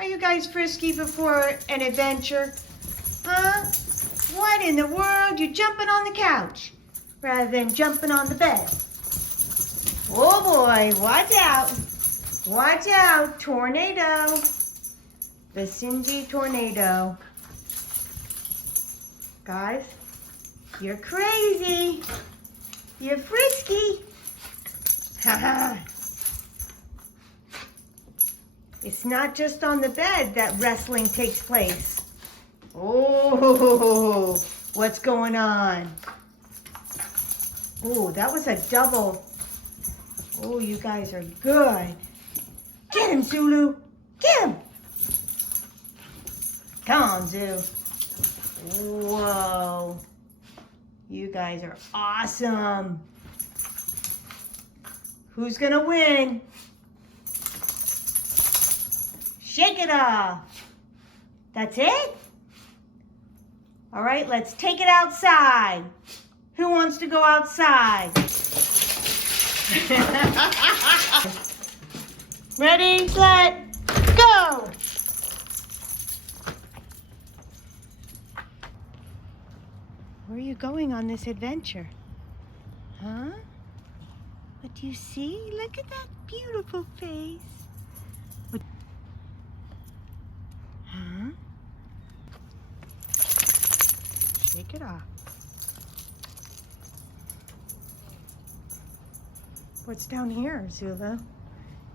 Are you guys frisky before an adventure? Huh? What in the world? You're jumping on the couch rather than jumping on the bed. Oh boy, watch out. Watch out, tornado. Basenji tornado. Guys, you're crazy. You're frisky. Haha. It's not just on the bed that wrestling takes place. Oh, what's going on? Oh, that was a double. Oh, you guys are good. Get him, Zulu. Get him. Come on, Zoo. Whoa. You guys are awesome. Who's gonna win? Shake it off. That's it? All right, let's take it outside. Who wants to go outside? Ready, set, go! Where are you going on this adventure? Huh? What do you see? Look at that beautiful face. What? Huh? Shake it off. What's down here, Zulu?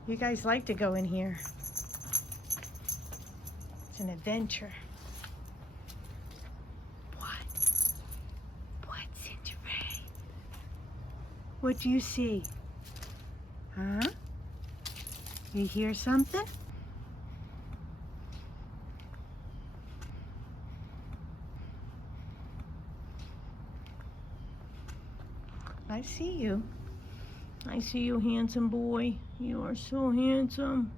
You guys like to go in here. It's an adventure. Basenji? What do you see? Huh? You hear something? I see you. I see you, handsome boy. You are so handsome.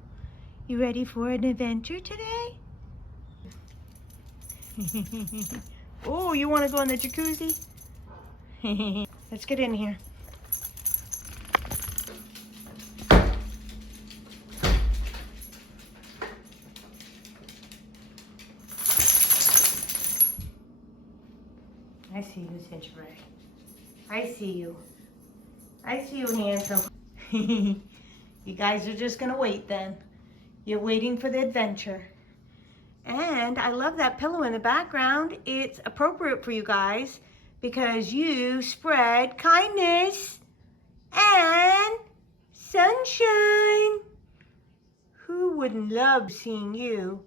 You ready for an adventure today? Oh, you want to go in the jacuzzi? Let's get in here. I see you, Basenji. I see you. I see you, handsome. You guys are just gonna wait then. You're waiting for the adventure. And I love that pillow in the background. It's appropriate for you guys because you spread kindness and sunshine. Who wouldn't love seeing you